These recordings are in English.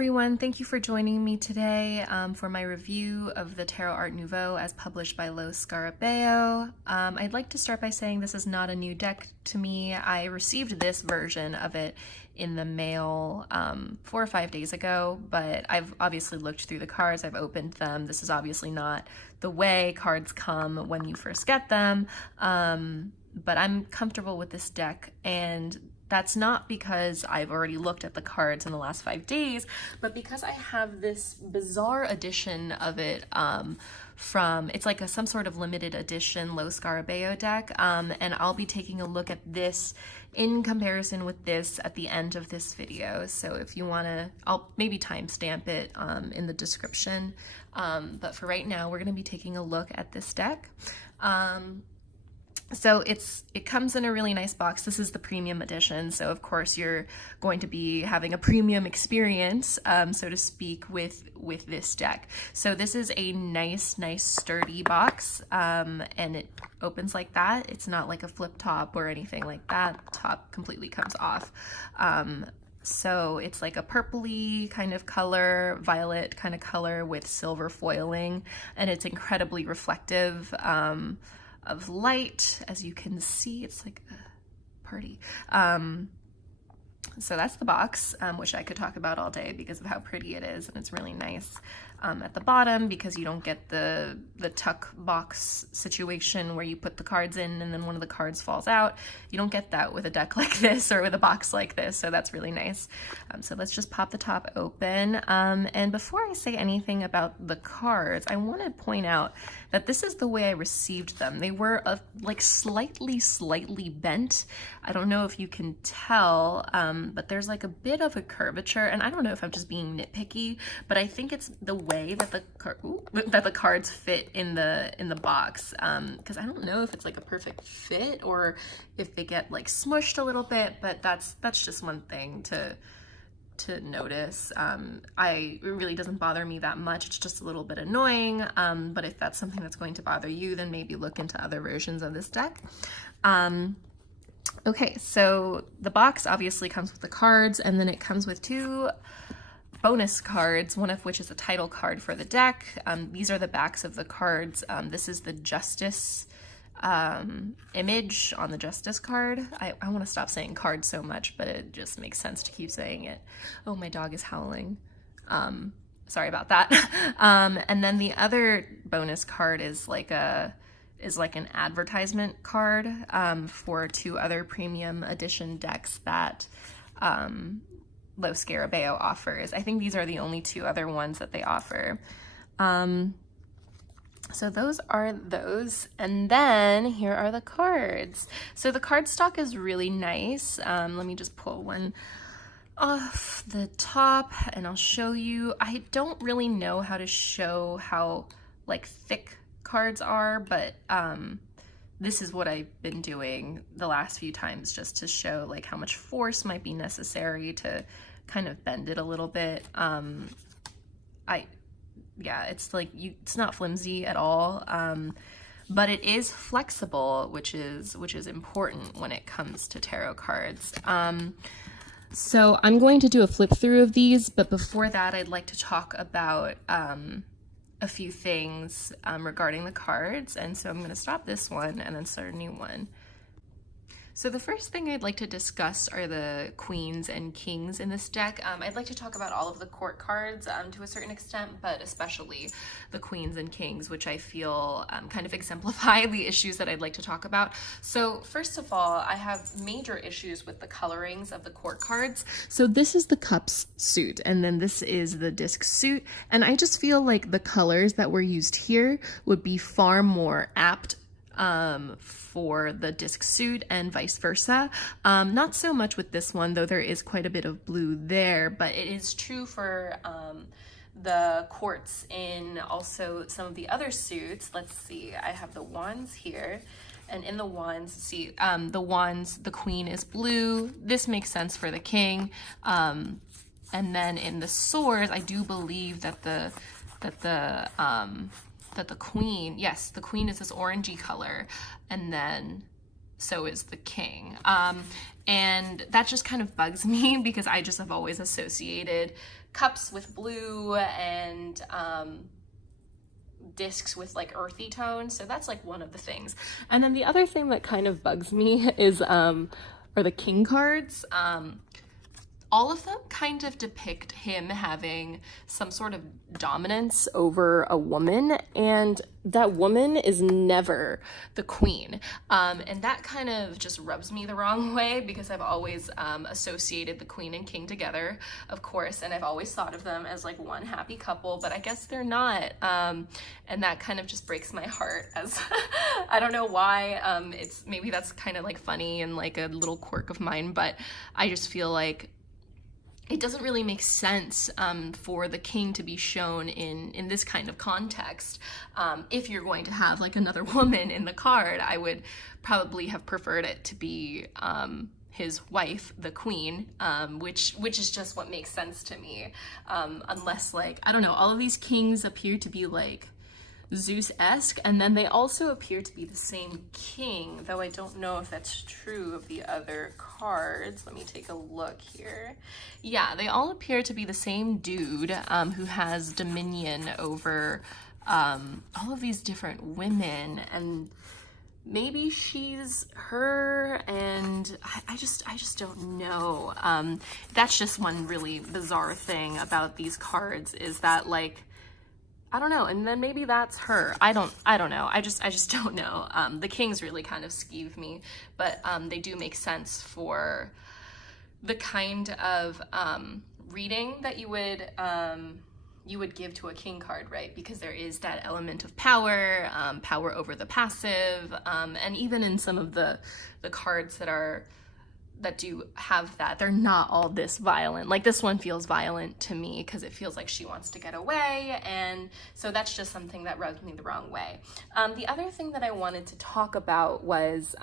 everyone, thank you for joining me today for my review of the Tarot Art Nouveau as published by Lo Scarabeo. I'd like to start by saying this is not a new deck to me. I received this version of it in the mail 4 or 5 days ago, but I've obviously looked through the cards, I've opened them. This is obviously not the way cards come when you first get them, but I'm comfortable with this deck, and that's not because I've already looked at the cards in the last 5 days, but because I have this bizarre edition of it from, it's like some sort of limited edition Lo Scarabeo deck, and I'll be taking a look at this in comparison with this at the end of this video. So if you want to, I'll maybe timestamp it in the description, but for right now, we're going to be taking a look at this deck. So it comes in a really nice box. This is the premium edition, so of course you're going to be having a premium experience, so to speak, with this deck. So this is a nice sturdy box, and it opens like that. It's not like a flip top or anything like that. The top completely comes off. So it's like a purpley kind of color, violet kind of color with silver foiling, and it's incredibly reflective of light. As you can see, it's like a party. So that's the box, which I could talk about all day because of how pretty it is, and it's really nice at the bottom because you don't get the tuck box situation where you put the cards in and then one of the cards falls out. You don't get that with a deck like this or with a box like this, so that's really nice. So let's just pop the top open, and before I say anything about the cards, I want to point out that this is the way I received them. They were like slightly bent. I don't know if you can tell, but there's like a bit of a curvature, and I don't know if I'm just being nitpicky, but I think it's the way that the cards fit in the box, because I don't know if it's like a perfect fit or if they get like smushed a little bit, but that's just one thing to notice. It really doesn't bother me that much. It's just a little bit annoying, but if that's something that's going to bother you, then maybe look into other versions of this deck. Okay, so the box obviously comes with the cards, and then it comes with 2 bonus cards, one of which is a title card for the deck. These are the backs of the cards. This is the Justice image on the Justice card. I want to stop saying card so much, but it just makes sense to keep saying it. Oh, my dog is howling. Sorry about that. And then the other bonus card is like an advertisement card for 2 other premium edition decks that Lo Scarabeo offers. I think these are the only 2 other ones that they offer. So those are those, and then here are the cards. So the card stock is really nice. Let me just pull one off the top and I'll show you. I don't really know how to show how like thick cards are, but this is what I've been doing the last few times just to show like how much force might be necessary to kind of bend it a little bit. Yeah, it's like it's not flimsy at all, but it is flexible, which is important when it comes to tarot cards. So I'm going to do a flip through of these, but before that, I'd like to talk about a few things regarding the cards, and so I'm going to stop this one and then start a new one. So the first thing I'd like to discuss are the queens and kings in this deck. I'd like to talk about all of the court cards to a certain extent, but especially the queens and kings, which I feel kind of exemplify the issues that I'd like to talk about. So first of all, I have major issues with the colorings of the court cards. So this is the cups suit, and then this is the disc suit, and I just feel like the colors that were used here would be far more apt for the disc suit and vice versa. Not so much with this one, though there is quite a bit of blue there, but it is true for the quartz in also some of the other suits. Let's see, I have the wands here, and in the wands, see, the wands, the queen is blue. This makes sense for the king. And then in the swords, I do believe that the queen, yes, the queen is this orangey color, and then so is the king. And that just kind of bugs me because I just have always associated cups with blue and discs with like earthy tones. So that's like one of the things. And then the other thing that kind of bugs me is are the king cards. All of them kind of depict him having some sort of dominance over a woman, and that woman is never the queen. And that kind of just rubs me the wrong way because I've always associated the queen and king together, of course, and I've always thought of them as like one happy couple, but I guess they're not. And that kind of just breaks my heart, as I don't know why. It's maybe that's kind of like funny and like a little quirk of mine, but I just feel like it doesn't really make sense for the king to be shown in this kind of context. If you're going to have like another woman in the card, I would probably have preferred it to be his wife, the queen, which is just what makes sense to me. Unless, like, I don't know, all of these kings appear to be like Zeus-esque, and then they also appear to be the same king, though I don't know if that's true of the other cards. Let me take a look here. Yeah, they all appear to be the same dude who has dominion over all of these different women, and maybe she's her, and I just don't know. That's just one really bizarre thing about these cards, is that, like, I don't know, and then maybe that's her. I don't know. I just don't know. The kings really kind of skeeve me, but they do make sense for the kind of reading that you would give to a king card, right? Because there is that element of power, power over the passive, and even in some of the cards that do have that, they're not all this violent. Like, this one feels violent to me because it feels like she wants to get away, and so that's just something that rubs me the wrong way. The other thing that I wanted to talk about was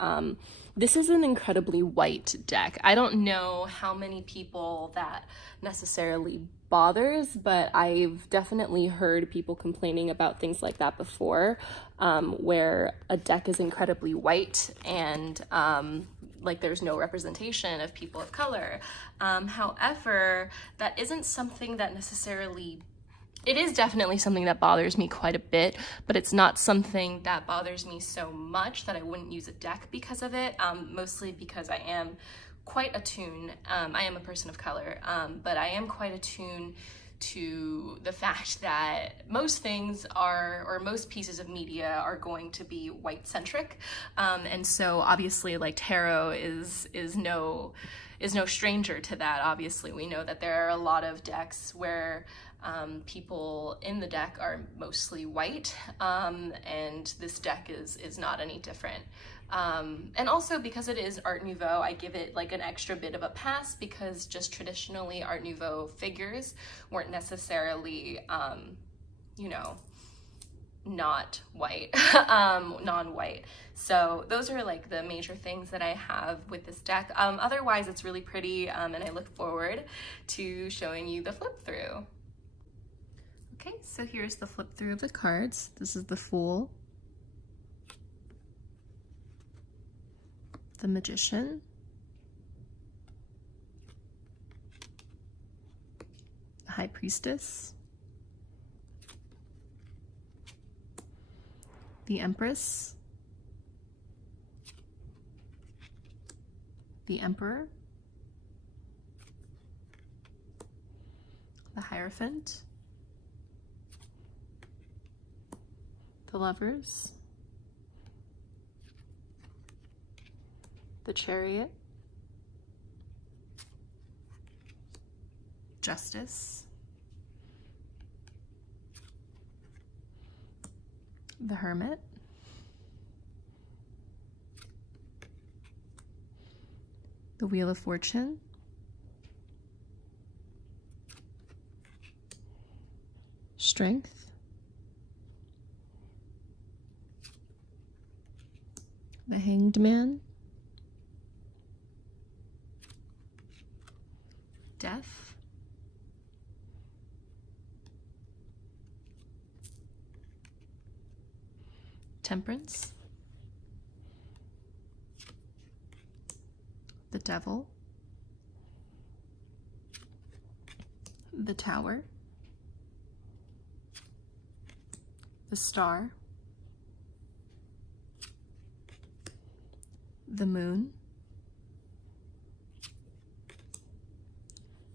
this is an incredibly white deck. I don't know how many people that necessarily bothers, but I've definitely heard people complaining about things like that before, where a deck is incredibly white and like there's no representation of people of color. However, that isn't something that necessarily, it is definitely something that bothers me quite a bit, but it's not something that bothers me so much that I wouldn't use a deck because of it, mostly because I am quite attuned, I am a person of color, but I am quite attuned to the fact that most things are, or most pieces of media are going to be white centric, and so obviously, like, tarot is no stranger to that. Obviously, we know that there are a lot of decks where people in the deck are mostly white, and this deck is not any different. And also, because it is Art Nouveau, I give it like an extra bit of a pass, because just traditionally Art Nouveau figures weren't necessarily, you know, not white, non-white. So those are like the major things that I have with this deck. Otherwise, it's really pretty, and I look forward to showing you the flip through. Okay, so here's the flip through of the cards. This is the Fool, the Magician, the High Priestess, the Empress, the Emperor, the Hierophant, the Lovers, the Chariot, Justice, the Hermit, the Wheel of Fortune, Strength, the Hanged Man, Death, Temperance, the Devil, the Tower, the Star, the Moon,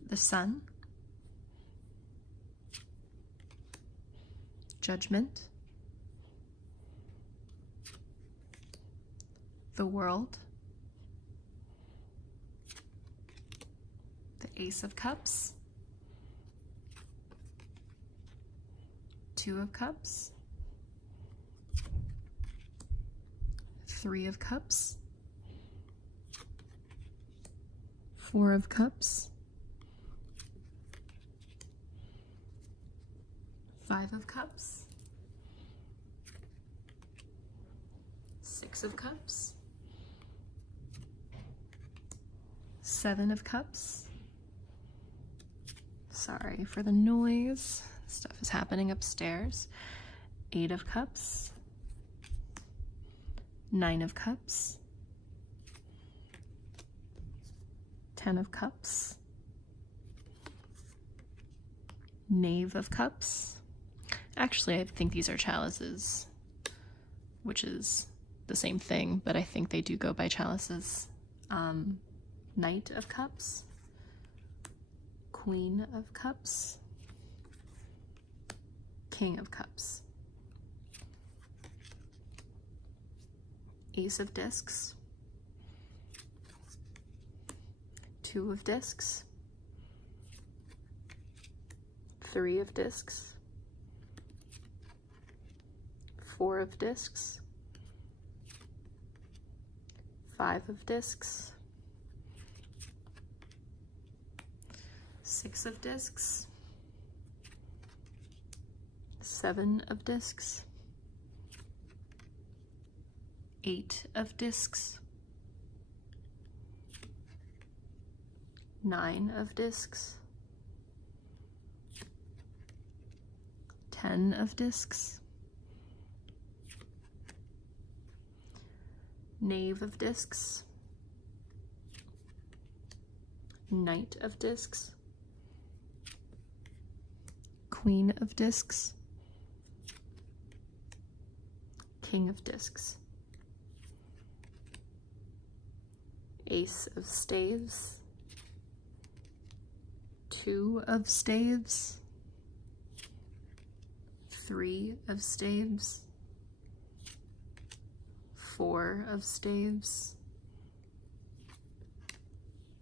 the Sun, Judgment, the World, the Ace of Cups, Two of Cups, Three of Cups, Four of Cups, Five of Cups, Six of Cups, Seven of Cups. Sorry for the noise. Stuff is happening upstairs. Eight of Cups, Nine of Cups, 10 of Cups, Knave of Cups. Actually, I think these are chalices, which is the same thing, but I think they do go by chalices. Knight of Cups, Queen of Cups, King of Cups, Ace of Discs, Two of Discs, Three of Discs, Four of Discs, Five of Discs, Six of Discs, Seven of Discs, Eight of Discs, Nine of Discs, 10 of Discs, Knave of Discs, Knight of Discs, Queen of Discs, King of Discs, Ace of Staves, Two of Staves, Three of Staves, Four of Staves,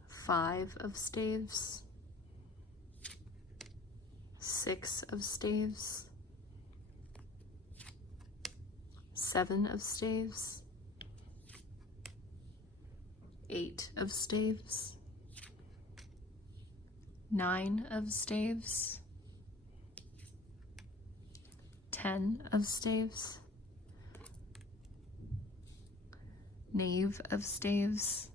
Five of Staves, Six of Staves, Seven of Staves, Eight of Staves, Nine of Staves, 10 of Staves, Knave of Staves,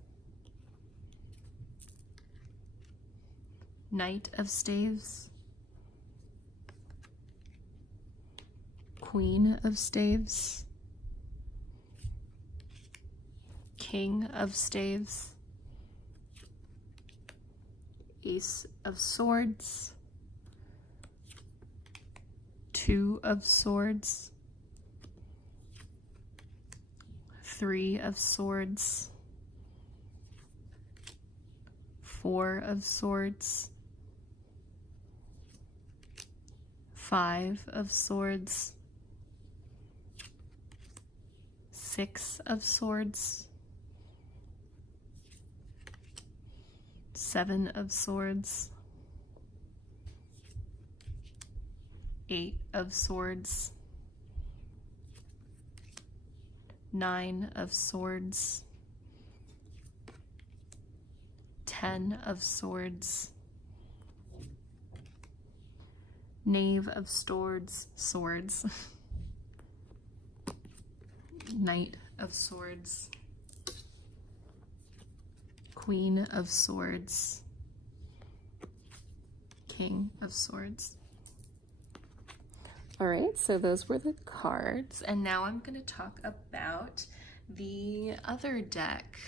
Knight of Staves, Queen of Staves, King of Staves, Ace of Swords, Two of Swords, Three of Swords, Four of Swords, Five of Swords, Six of Swords, Seven of Swords, Eight of Swords, Nine of Swords, 10 of Swords, Knave of Swords, Knight of Swords, Queen of Swords, King of Swords. All right, so those were the cards, and now I'm going to talk about the other deck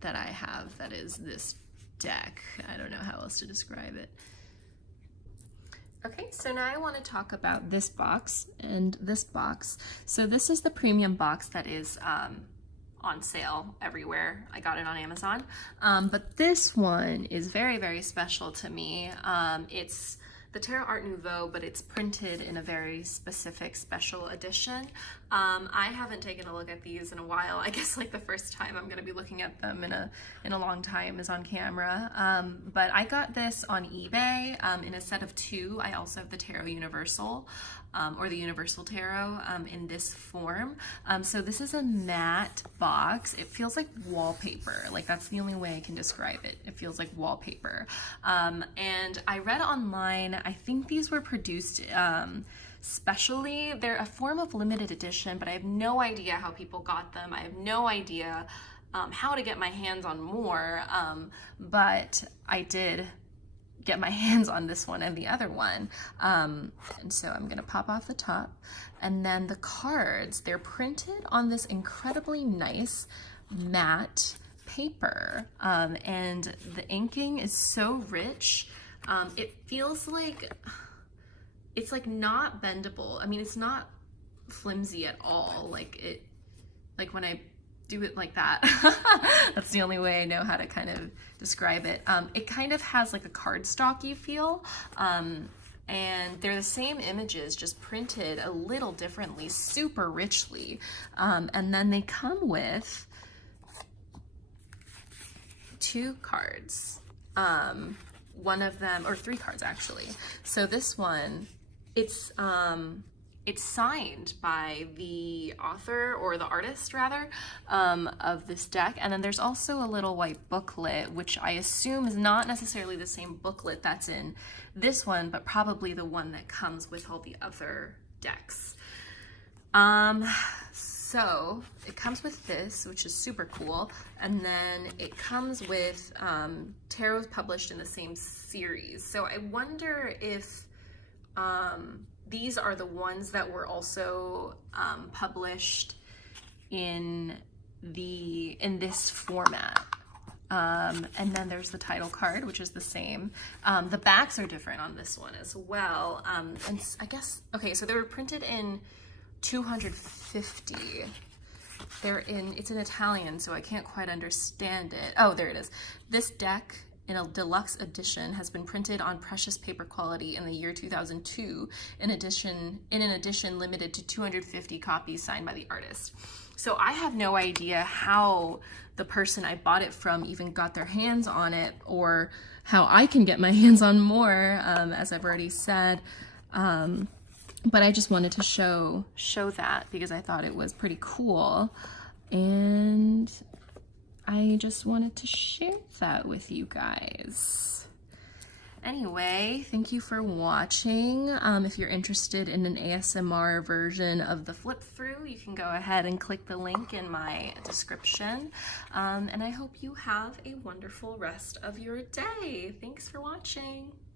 that I have that is this deck. I don't know how else to describe it. Okay, so now I want to talk about this box and this box. So this is the premium box that is on sale everywhere. I got it on Amazon. But this one is very, very special to me. It's the Tarot Art Nouveau, but it's printed in a very specific special edition. I haven't taken a look at these in a while. I guess like the first time I'm gonna be looking at them in a long time is on camera. But I got this on eBay in a set of 2. I also have the Tarot Universal, or the Universal Tarot in this form. So this is a matte box. It feels like wallpaper. Like that's the only way I can describe it. It feels like wallpaper. And I read online, I think these were produced specially. They're a form of limited edition, but I have no idea how people got them. I have no idea how to get my hands on more, but I did get my hands on this one and the other one. And so I'm gonna pop off the top, and then the cards, they're printed on this incredibly nice matte paper, and the inking is so rich. It feels like it's like not bendable. I mean, it's not flimsy at all. Like when I do it like that, that's the only way I know how to kind of describe it. It kind of has like a cardstocky feel, and they're the same images, just printed a little differently, super richly. And then they come with 2 cards. One of them, or 3 cards actually. So this one, it's signed by the author, or the artist rather, of this deck. And then there's also a little white booklet, which I assume is not necessarily the same booklet that's in this one, but probably the one that comes with all the other decks. So it comes with this, which is super cool. And then it comes with tarots published in the same series. So I wonder if these are the ones that were also published in this format. And then there's the title card, which is the same. The backs are different on this one as well. And I guess, okay, so they were printed in 250. It's in Italian, so I can't quite understand it. Oh, there it is. This deck in a deluxe edition has been printed on precious paper quality in the year 2002, in an edition limited to 250 copies signed by the artist. So I have no idea how the person I bought it from even got their hands on it, or how I can get my hands on more, as I've already said. But I just wanted to show that because I thought it was pretty cool, and I just wanted to share that with you guys. Anyway, thank you for watching. If you're interested in an ASMR version of the flip through, you can go ahead and click the link in my description. And I hope you have a wonderful rest of your day. Thanks for watching.